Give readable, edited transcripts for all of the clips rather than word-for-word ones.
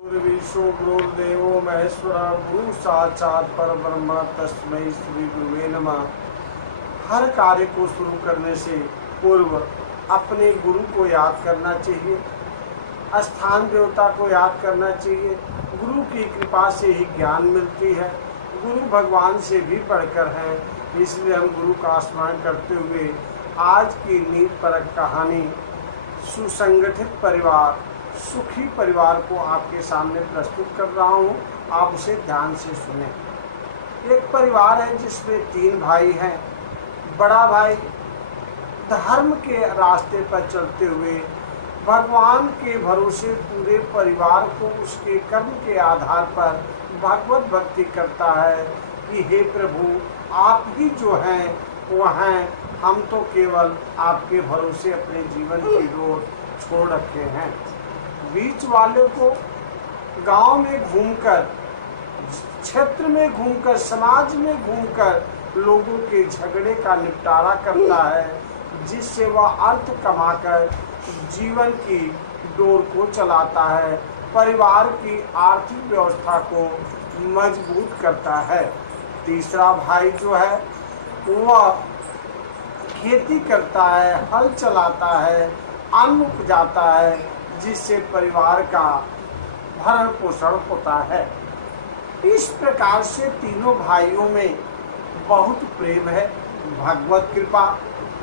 गुरुर्विशो गुरुर्देवो महेश्वरा गुरु साक्षात परब्रह्म तस्मै श्री गुरुवे नमः। हर कार्य को शुरू करने से पूर्व अपने गुरु को याद करना चाहिए, स्थान देवता को याद करना चाहिए। गुरु की कृपा से ही ज्ञान मिलती है, गुरु भगवान से भी बढ़कर है। इसलिए हम गुरु का स्मरण करते हुए आज की नींव परक कहानी सुसंगठित परिवार सुखी परिवार को आपके सामने प्रस्तुत कर रहा हूँ। आप उसे ध्यान से सुने। एक परिवार है जिसमें 3 भाई हैं। बड़ा भाई धर्म के रास्ते पर चलते हुए भगवान के भरोसे पूरे परिवार को उसके कर्म के आधार पर भगवत भक्ति करता है कि हे प्रभु, आप ही जो हैं वो हैं, हम तो केवल आपके भरोसे अपने जीवन की डोर छोड़ रखे हैं। बीच वाले को गांव में घूमकर, क्षेत्र में घूमकर, समाज में घूमकर लोगों के झगड़े का निपटारा करता है, जिससे वह अर्थ कमाकर जीवन की डोर को चलाता है, परिवार की आर्थिक व्यवस्था को मजबूत करता है। तीसरा भाई जो है वह खेती करता है, हल चलाता है, अन्न उपजाता है, जिससे परिवार का भरण पोषण होता है। इस प्रकार से तीनों भाइयों में बहुत प्रेम है। भगवत कृपा,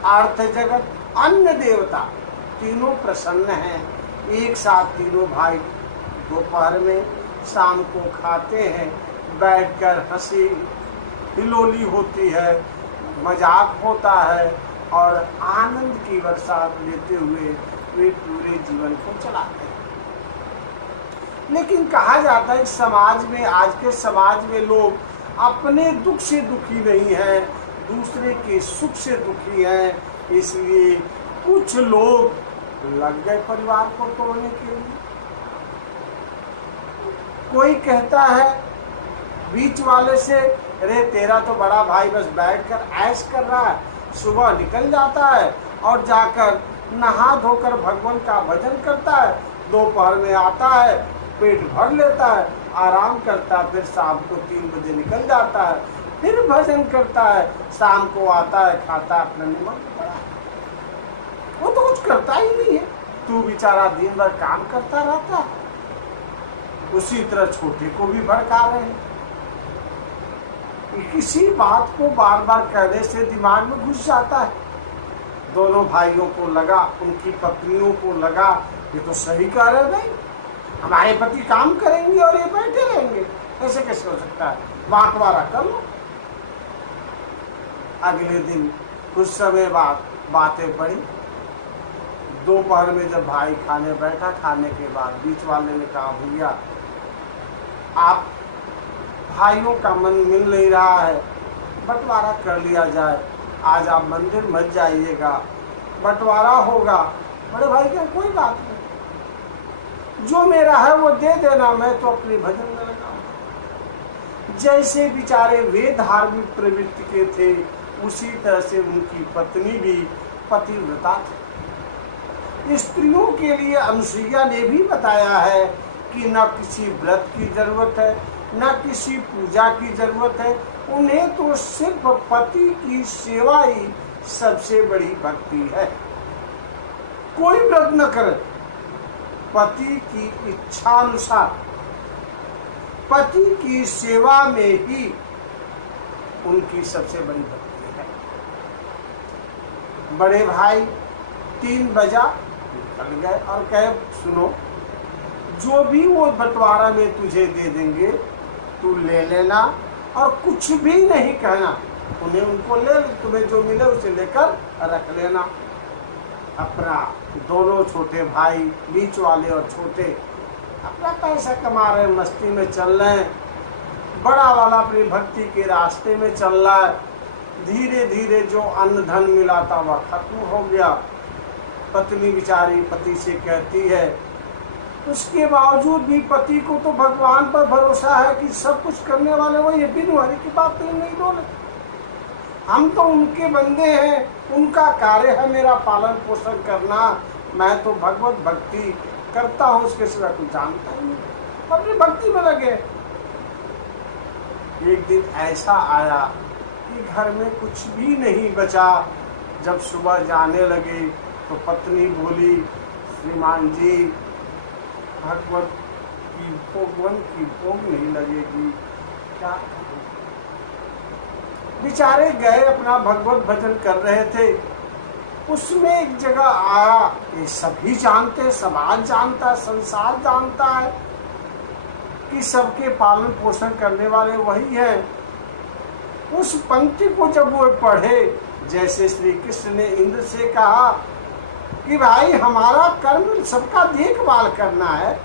अर्थ जगत, अन्न देवता तीनों प्रसन्न हैं। एक साथ तीनों भाई दोपहर में शाम को खाते हैं, बैठकर हंसी हिलोली होती है, मजाक होता है और आनंद की वर्षा लेते हुए वे पूरे जीवन को चलाते हैं। लेकिन कहा जाता है कि समाज में, आज के समाज में लोग अपने दुख से दुखी नहीं हैं, दूसरे के सुख से दुखी हैं। इसलिए कुछ लोग लग गए परिवार को तोड़ने के लिए। कोई कहता है बीच वाले से, अरे तेरा तो बड़ा भाई बस बैठकर ऐश कर रहा है, सुबह निकल जाता है और जाकर नहा धोकर भगवान का भजन करता है, दोपहर में आता है, पेट भर लेता है, आराम करता है, फिर शाम को 3 बजे निकल जाता है, फिर भजन करता है, शाम को आता है, खाता है, अपना निमक पड़ा है। वो तो कुछ करता ही नहीं है, तू बेचारा दिन भर काम करता रहता है। उसी तरह छोटे को भी भड़का रहे हैं। किसी बात को बार बार कहने से दिमाग में घुस जाता है। दोनों भाइयों को लगा, उनकी पत्नियों को लगा, ये तो सही कह रहे भाई, हमारे पति काम करेंगे और ये बैठे रहेंगे, ऐसे कैसे हो सकता है, बांटवारा कर लो। अगले दिन कुछ समय बाद बातें पड़ी। दोपहर में जब भाई खाने बैठा, खाने के बाद बीच वाले ने कहा, भैया आप भाइयों का मन मिल नहीं रहा है, बंटवारा कर लिया जाए, आज आप मंदिर मत जाइएगा, बंटवारा होगा। बड़े भाई क्या, कोई बात नहीं, जो मेरा है वो दे देना, मैं तो अपनी भजन में लगा हूं। जैसे बेचारे वे धार्मिक प्रवृत्ति के थे, उसी तरह से उनकी पत्नी भी पतिव्रता थी। स्त्रियों के लिए अनुसुईया ने भी बताया है कि न किसी व्रत की जरूरत है, न किसी पूजा की जरूरत है, उन्हें तो सिर्फ पति की सेवा ही सबसे बड़ी भक्ति है। कोई व्रत न करे, पति की इच्छानुसार पति की सेवा में ही उनकी सबसे बड़ी भक्ति है। बड़े भाई 3 बजा निकल गए और कहे, सुनो, जो भी वो बंटवारा में तुझे दे देंगे तू ले लेना और कुछ भी नहीं कहना, उन्हें उनको ले, तुम्हें जो मिले उसे लेकर रख लेना। अपना दोनों छोटे भाई, बीच वाले और छोटे, अपना पैसा कमा रहे, मस्ती में चल रहे हैं। बड़ा वाला अपनी भक्ति के रास्ते में चल रहा है। धीरे धीरे जो अन्न धन मिला था वह खत्म हो गया। पत्नी बेचारी पति से कहती है, उसके बावजूद भी पति को तो भगवान पर भरोसा है कि सब कुछ करने वाले वो, ये बिन वाले की बात नहीं बोले, हम तो उनके बंदे हैं, उनका कार्य है मेरा पालन पोषण करना, मैं तो भगवत भक्ति करता हूँ, उसके सिवा कुछ जानता ही नहीं। अपनी भक्ति में लगे। एक दिन ऐसा आया कि घर में कुछ भी नहीं बचा। जब सुबह जाने लगे तो पत्नी बोली, श्रीमान जी भगवत की भगवान की भोग नहीं लगेगी, क्या करूं? बेचारे गए, अपना भगवत भजन कर रहे थे। उसमें एक जगह आया, ये सभी जानते, समाज जानता, संसार जानता है कि सबके पालन पोषण करने वाले वही हैं। उस पंक्ति को जब वो पढ़े, जैसे श्री कृष्ण ने इंद्र से कहा कि भाई हमारा कर्म सबका देखभाल करना है,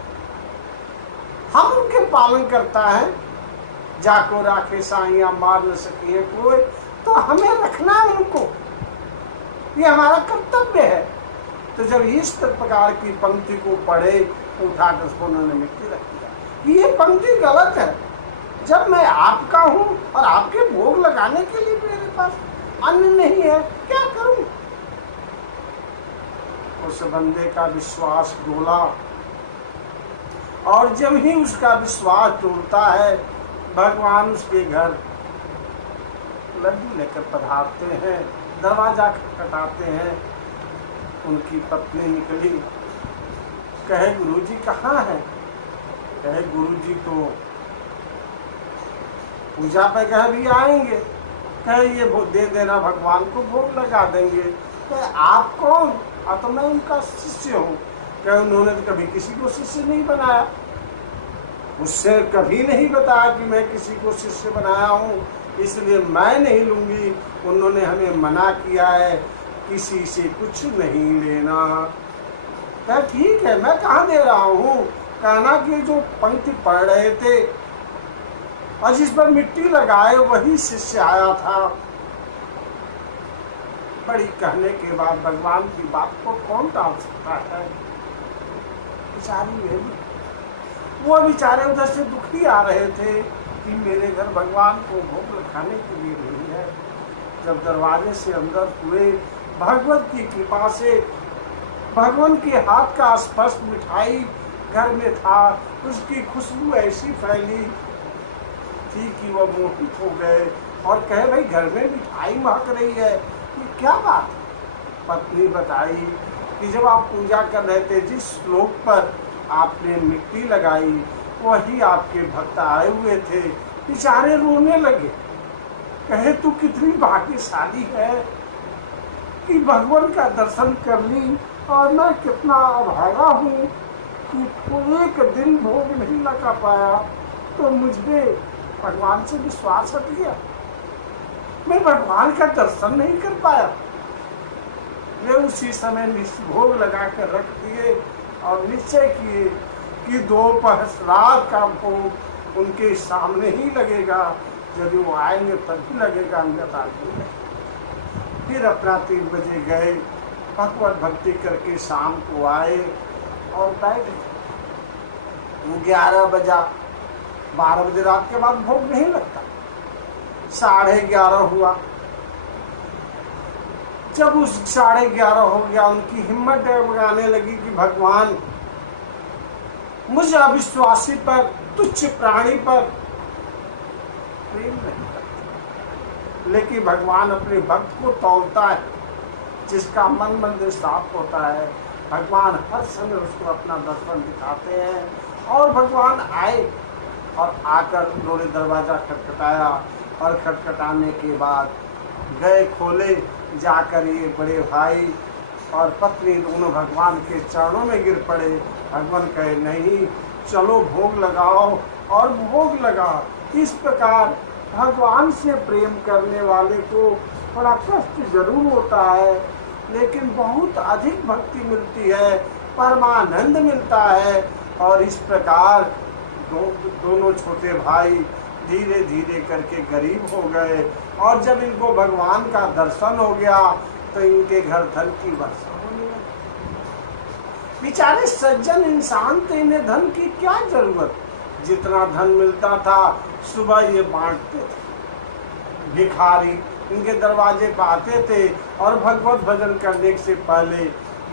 हम उनके पालन करता है, जाको राखे साइया मार न सके कोई, तो हमें रखना है उनको, ये हमारा कर्तव्य है। तो जब इस प्रकार की पंक्ति को पढ़े तो उठाकर उसको उन्होंने मिट्टी रख दिया। ये पंक्ति गलत है। जब मैं आपका हूं और आपके भोग लगाने के लिए मेरे पास अन्न नहीं है, क्या करूं? उस बंदे का विश्वास डोला, और जब ही उसका विश्वास डोलता है, भगवान उसके घर लड्डू लेकर पधारते हैं, दरवाजा खटखटाते हैं। उनकी पत्नी निकली, कहे गुरुजी कहाँ है? कहे गुरुजी तो पूजा पे कहे भी आएंगे। कहे ये दे देना, भगवान को भोग लगा देंगे। कहे आप कौन? तो मैं उनका शिष्य हूँ। कहे उन्होंने तो कभी किसी को शिष्य नहीं बनाया, उससे कभी नहीं बताया कि मैं किसी को शिष्य बनाया हूँ, इसलिए मैं नहीं लूंगी। उन्होंने हमें मना किया है किसी से कुछ नहीं लेना। क्या ठीक है, मैं कहाँ दे रहा हूँ? कहना कि जो पंक्ति पढ़ रहे थे और जिस पर मिट्टी लगाए वही शिष्य आया था। बड़ी कहने के बाद भगवान की बात को कौन टाल सकता है? बेचारी है, वो बेचारे उधर से दुखी आ रहे थे कि मेरे घर भगवान को भोग लगाने के लिए नहीं है। जब दरवाजे से अंदर हुए, भगवत की कृपा से भगवान के हाथ का स्पर्श मिठाई घर में था, उसकी खुशबू ऐसी फैली थी कि वह मोहित हो गए और कहे भाई घर में मिठाई महक रही है, ये क्या बात? पत्नी बताई कि जब आप पूजा कर रहे थे, जिस श्लोक पर आपने मिट्टी लगाई वही आपके भक्त आए हुए थे। बेचारे रोने लगे, कहे तू कितनी भाग्यशाली है कि भगवान का दर्शन कर ली, और मैं कितना अभागा हूँ कि एक दिन भोग नहीं लगा पाया, तो मुझे भगवान से विश्वास हट गया, मैं भगवान का दर्शन नहीं कर पाया। वे उसी समय भोग लगा कर रख दिए और निश्चय किए कि दोपहर रात का भोग उनके सामने ही लगेगा, यदि वो आएंगे तभी लगेगा, अन्यथा नहीं। फिर अपना 3 बजे गए, भगवत भक्ति करके शाम को आए और बैठ 11 बजा, 12 बजे रात के बाद भोग नहीं लगता। 11:30 हुआ। जब उस 11:30 हो गया, उनकी हिम्मत डगमगाने लगी कि भगवान मुझे अविश्वासी पर, तुच्छ प्राणी पर प्रेम नहीं करते, लेकिन भगवान अपने भक्त को तौलता है, जिसका मन मंदिर साफ होता है। भगवान हर समय उसको अपना दर्शन दिखाते हैं। और भगवान आए और आकर उन्होंने दरवाजा खटखटाया, और खटखटाने के बाद गए, खोले, जाकर ये बड़े भाई और पत्नी दोनों भगवान के चरणों में गिर पड़े। भगवान कहे नहीं, चलो भोग लगाओ, और भोग लगा। इस प्रकार भगवान से प्रेम करने वाले को बड़ा कष्ट जरूर होता है, लेकिन बहुत अधिक भक्ति मिलती है, परमानंद मिलता है। और इस प्रकार दोनों छोटे भाई धीरे धीरे करके गरीब हो गए, और जब इनको भगवान का दर्शन हो गया तो इनके घर धन की वर्षा होने लगी। बेचारे सज्जन इंसान थे, इन्हें धन की क्या जरूरत? जितना धन मिलता था सुबह ये बांटते थे। भिखारी इनके दरवाजे पर आते थे और भगवत भजन करने से पहले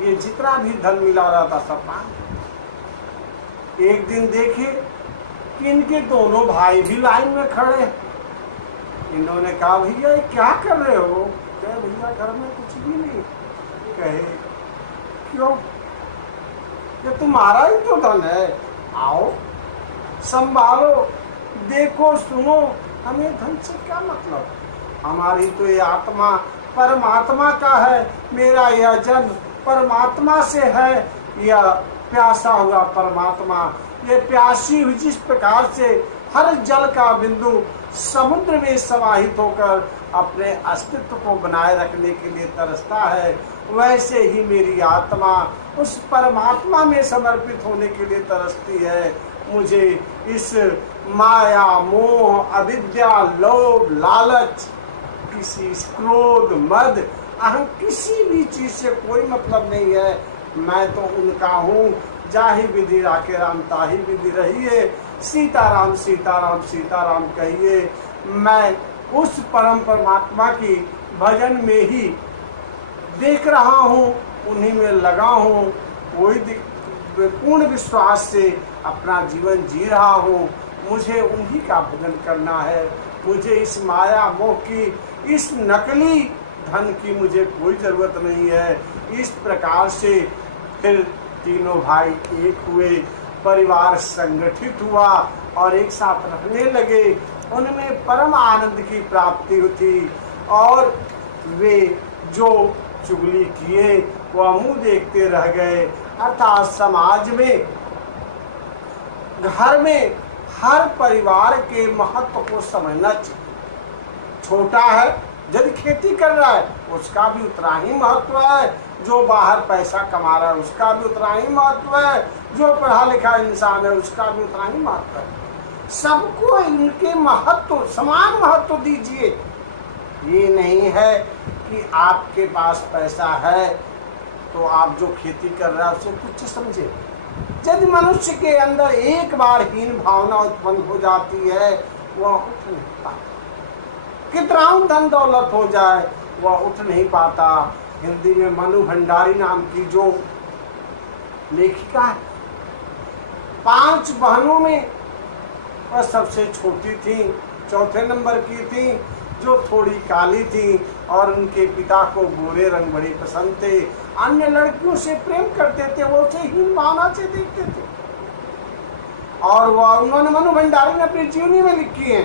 ये जितना भी धन मिला रहा था सब बांट। एक दिन देखे कि इनके दोनों भाई भी लाइन में खड़े। इन्होंने कहा भैया ये क्या कर रहे हो? कहे भैया घर में कुछ भी नहीं। कहे क्यों? ये तुम्हारा ही तो धन है, आओ संभालो, देखो सुनो। हमें धन से क्या मतलब? हमारी तो ये आत्मा परमात्मा का है, मेरा यह जन्म परमात्मा से है। यह प्यासा हुआ परमात्मा, ये प्यासी हुई जिस प्रकार से हर जल का बिंदु समुद्र में समाहित होकर अपने अस्तित्व को बनाए रखने के लिए तरसता है, वैसे ही मेरी आत्मा उस परमात्मा में समर्पित होने के लिए तरसती है। मुझे इस माया, मोह, अविद्या, लोभ, लालच, किसी क्रोध, मद, अहम किसी भी चीज से कोई मतलब नहीं है। मैं तो उनका हूँ। जाहि विधि राखे राम ताहि विधि रहिए, सीताराम सीताराम सीताराम कहिए। मैं उस परम परमात्मा की भजन में ही देख रहा हूँ, उन्हीं में लगा हूँ। कोई पूर्ण विश्वास से अपना जीवन जी रहा हूँ। मुझे उन्हीं का भजन करना है। मुझे इस माया मोह की, इस नकली धन की मुझे कोई जरूरत नहीं है। इस प्रकार से फिर तीनों भाई एक हुए, परिवार संगठित हुआ और एक साथ रहने लगे। उनमें परम आनंद की प्राप्ति हुई और वे जो चुगली किए वह मुंह देखते रह गए। अर्थात समाज में, घर में हर परिवार के महत्व को समझना चाहिए। छोटा है, यदि खेती कर रहा है उसका भी उतना ही महत्व है, जो बाहर पैसा कमा रहा है उसका भी उतना ही महत्व है, जो पढ़ा लिखा इंसान है उसका भी उतना ही महत्व है। सबको इनके महत्व, समान महत्व दीजिए। ये नहीं है कि आपके पास पैसा है तो आप जो खेती कर रहा है उसे तुच्छ समझे। यदि मनुष्य के अंदर एक बार हीन भावना उत्पन्न हो जाती है वह उठ नहीं पाता। कितना धन दौलत हो जाए वह उठ नहीं पाता। हिंदी में मनु भंडारी नाम की जो लेखिका है, 5 बहनों में वह सबसे छोटी थी, चौथे नंबर की थी, जो थोड़ी काली थी और उनके पिता को गोरे रंग बड़े पसंद थे। अन्य लड़कियों से प्रेम करते थे, वो उसे हीन भावना से देखते थे। और वह उन्होंने मनु भंडारी ने अपनी जीवनी में लिखी है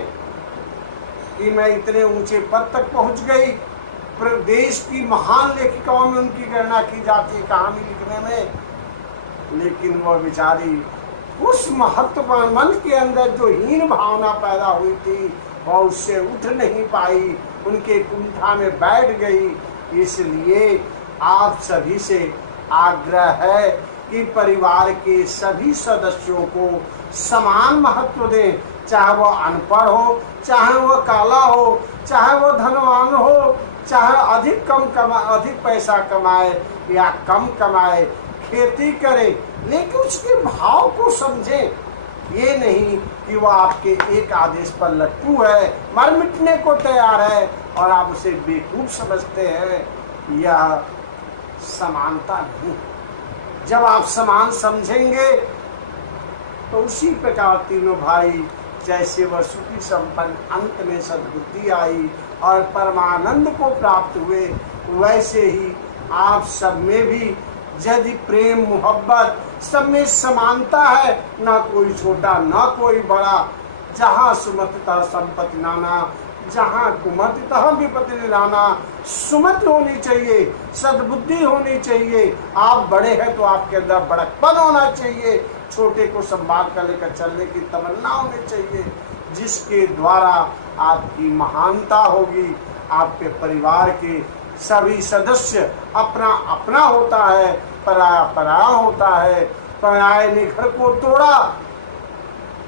कि मैं इतने ऊंचे पद तक पहुंच गई। देश की महान लेखिकाओं में उनकी गणना की जाती है कहानी लिखने में, लेकिन वह बेचारी उस महत्वपूर्ण मन के अंदर जो हीन भावना पैदा हुई थी वह उससे उठ नहीं पाई, उनके कुंठा में बैठ गई। इसलिए आप सभी से आग्रह है कि परिवार के सभी सदस्यों को समान महत्व दें, चाहे वह अनपढ़ हो, चाहे वह काला हो, चाहे वह धनवान हो, चाहे अधिक पैसा कमाए या कम कमाए, खेती करे, लेकिन उसके भाव को समझें। ये नहीं कि वह आपके एक आदेश पर लट्टू है, मर मिटने को तैयार है और आप उसे बेवकूफ समझते हैं। यह समानता नहीं। जब आप समान समझेंगे तो उसी प्रकार तीनों भाई जैसे वह सुखी संपन्न अंत में सद्बुद्धि आई और परमानंद को प्राप्त हुए, वैसे ही आप सब में भी यदि प्रेम मोहब्बत, सब में समानता है, ना कोई छोटा ना कोई बड़ा। जहाँ सुमतितः संपत्ति नाना, जहाँ कुमतितः विपत्ति निराना। सुमति होनी चाहिए, सद्बुद्धि होनी चाहिए। आप बड़े हैं तो आपके अंदर बड़कपन होना चाहिए, छोटे को संभाल कर लेकर चलने की तमन्ना होनी चाहिए, जिसके द्वारा आपकी महानता होगी। आपके परिवार के सभी सदस्य अपना अपना होता है, पराया पराया होता है। पराये ने घर को तोड़ा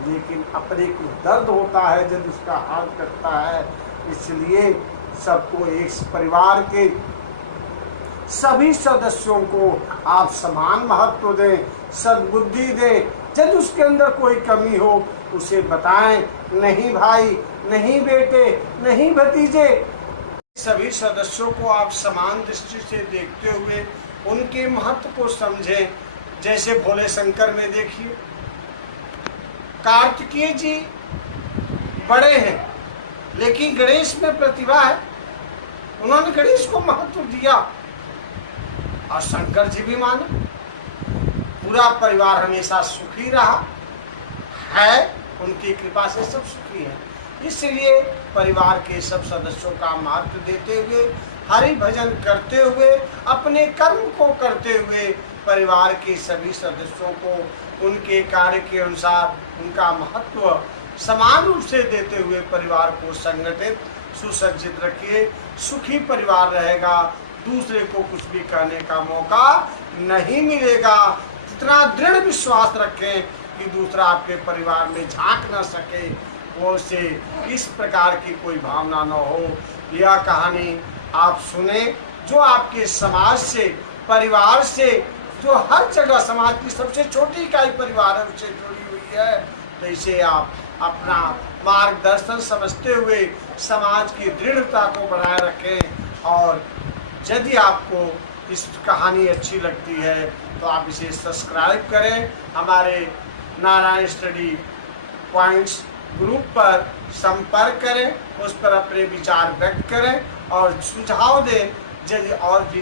लेकिन अपने को दर्द होता है जब उसका हाल करता है। इसलिए सबको, एक परिवार के सभी सदस्यों को आप समान महत्व दें, सद्बुद्धि दें। यदि उसके अंदर कोई कमी हो उसे बताएं, नहीं भाई, नहीं बेटे, नहीं भतीजे। सभी सदस्यों को आप समान दृष्टि से देखते हुए उनके महत्व को समझें। जैसे भोले शंकर में देखिए, कार्तिकेय जी बड़े हैं, लेकिन गणेश में प्रतिभा है, उन्होंने गणेश को महत्व दिया। और शंकर जी भी माने, पूरा परिवार हमेशा सुखी रहा है, उनकी कृपा से सब सुखी है। इसलिए परिवार के सब सदस्यों का महत्व देते हुए, हरि भजन करते हुए, अपने कर्म को करते हुए, परिवार के सभी सदस्यों को उनके कार्य के अनुसार उनका महत्व समान रूप से देते हुए परिवार को संगठित सुसज्जित रखिए। सुखी परिवार रहेगा, दूसरे को कुछ भी कहने का मौका नहीं मिलेगा। इतना दृढ़ विश्वास रखें कि दूसरा आपके परिवार में झांक न सके, वो से इस प्रकार की कोई भावना न हो। यह कहानी आप सुने जो आपके समाज से, परिवार से, जो हर जगह समाज की सबसे छोटी इकाई परिवार है उससे जुड़ी हुई है, तो इसे आप अपना मार्गदर्शन समझते हुए समाज की दृढ़ता को बनाए रखें। और यदि आपको इस कहानी अच्छी लगती है तो आप इसे सब्सक्राइब करें, हमारे नारायण स्टडी पॉइंट्स ग्रुप पर संपर्क करें, उस पर अपने विचार व्यक्त करें और सुझाव दें। यदि और भी